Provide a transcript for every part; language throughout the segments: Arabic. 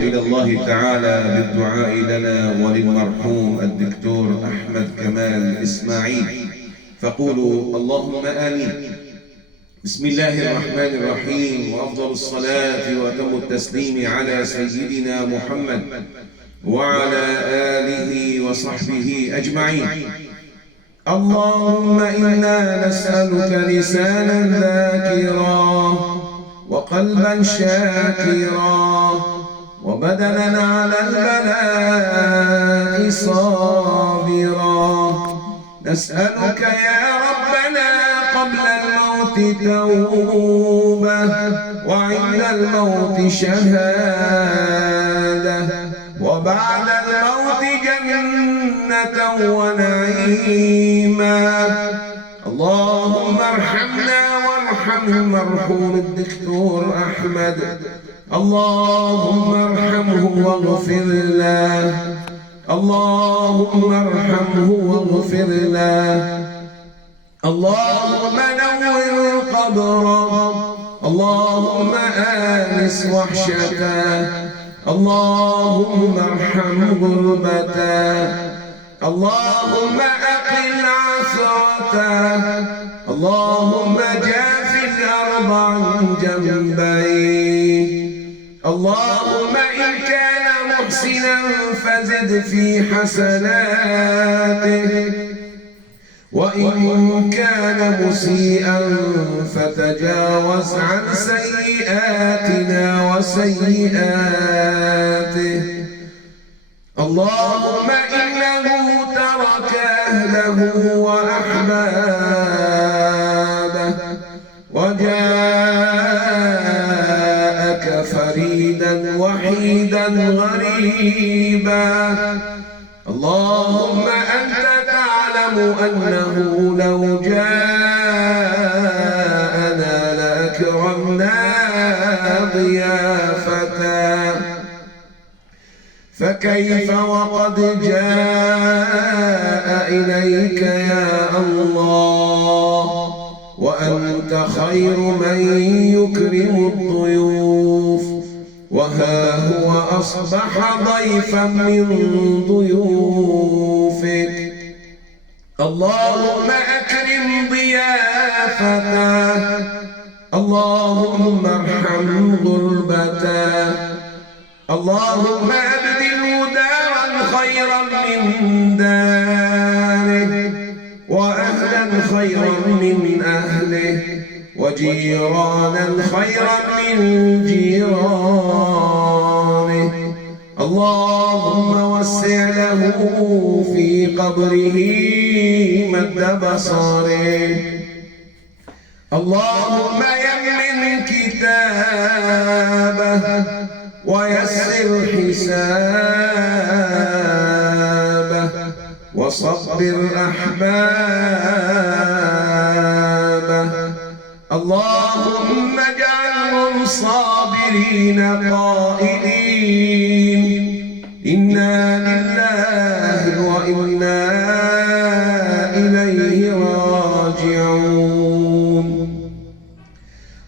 إلى الله تعالى بالدعاء لنا وللمرحوم الدكتور أحمد كمال إسماعيل، فقولوا اللهم آمين. بسم الله الرحمن الرحيم، وأفضل الصلاة وأتم التسليم على سيدنا محمد وعلى آله وصحبه أجمعين. اللهم إنا نسألك لسانا ذاكرا وقلبا شاكرا وبدنا على البلاء صابرا. نسألك يا ربنا قبل الموت توبة وعند الموت شهادة وبعد الموت جنة ونعيما. اللهم ارحمنا وارحم المرحوم الدكتور أحمد، اللهم ارحمه واغفر له، اللهم ارحمه واغفر له، اللهم نور قبره، اللهم آنس وحشته، اللهم ارحم غربته، اللهم أقل عثرته، اللهم جاف الأرض عن جنبيه، اللهم إن كان محسنا فزد في حسناته، وإن كان مسيئا فتجاوز عن سيئاتنا وسيئاته. اللهم إنه ترك أهله وأحبابه وجاءك فريدا وحيدا غريبا. اللهم أنت تعلم أنه لو جاءنا لأكرمنا ضيافته، فكيف وقد جاء إليك يا الله وأنت خير من يكرم الضيوف، وها هو أصبح ضيفا من ضيوفك. اللهم أكرم ضيافته، اللهم ارحم غربته، اللهم أبدله دارا خيرا من داره وأهلا خيرا من أهله وجيرانا خيرا من جيرانه. اللهم وسع له في قبره مد بصره، اللهم يمن كتابه ويسر حسابه وصبر أحبابه. اللهم اجعلهم صابرين قائلين إنا لله وإنا إليه راجعون.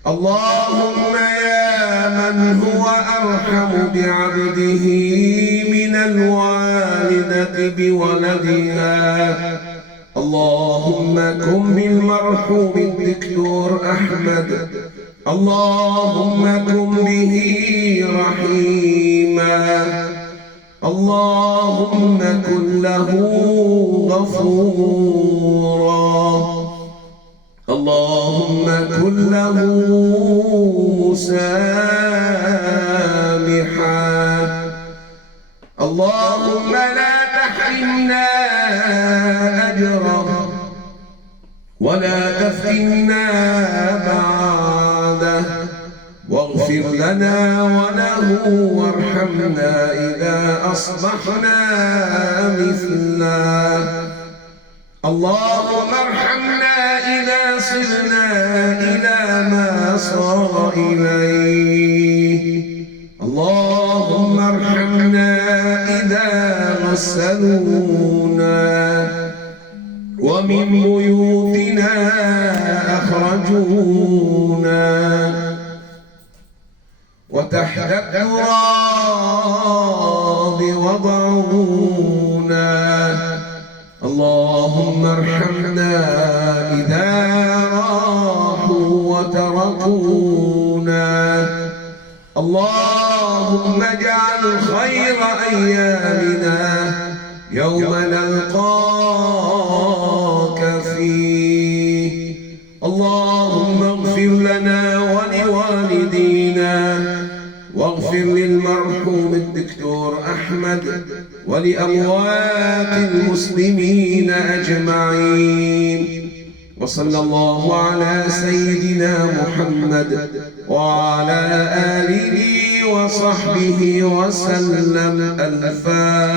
اللهم يا من هو أرحم بعبده من الوالدة بولدها، اللهم كن بالمرحوم الدكتور أحمد، اللهم كن به رحيما، اللهم كن له غفورا، اللهم كن له مسامحا. اللهم لا تحرمنا أجره ولا تفتنا بعده، واغفر لنا وله وارحمنا إذا أصبحنا مثله. اللهم ارحمنا إذا صرنا إلى ما صار إليه، اللهم ارحمنا إذا غسلونا ومن بيوتنا أخرجونا وتحت التراب اللهم اجعل خير أيامنا يوم نلقاك فيه. اللهم اغفر لنا ولوالدينا، واغفر للمرحوم الدكتور أحمد ولأموات المسلمين أجمعين. وصلى الله على سيدنا محمد وعلى آله وصحبه وسلم. الفاتحة.